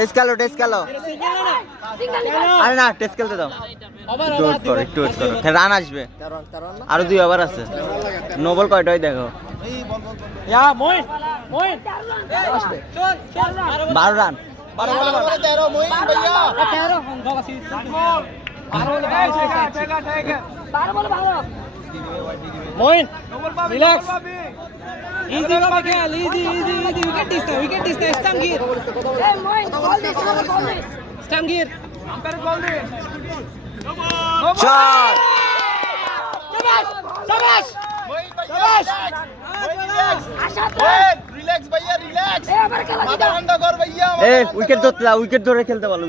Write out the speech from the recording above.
test খেলো আরে না টেস্ট খেলতে দাও একটু ওয়েট করো রান আসবে আরো 2 ওভার আছে নো বল কয়টা হয় দেখো 12 রান मोइन रिलैक्स इजी बाबा खेल इजी विकेट दिस स्टंप गिर ए मोइन स्टंप गिर अंपायर कॉल दे शॉट शाबाश रिलैक्स भैया रिलैक्स ए अबर खेला बंद कर भैया ए विकेट धरते দাও উইকেট ধরে খেলতে বলো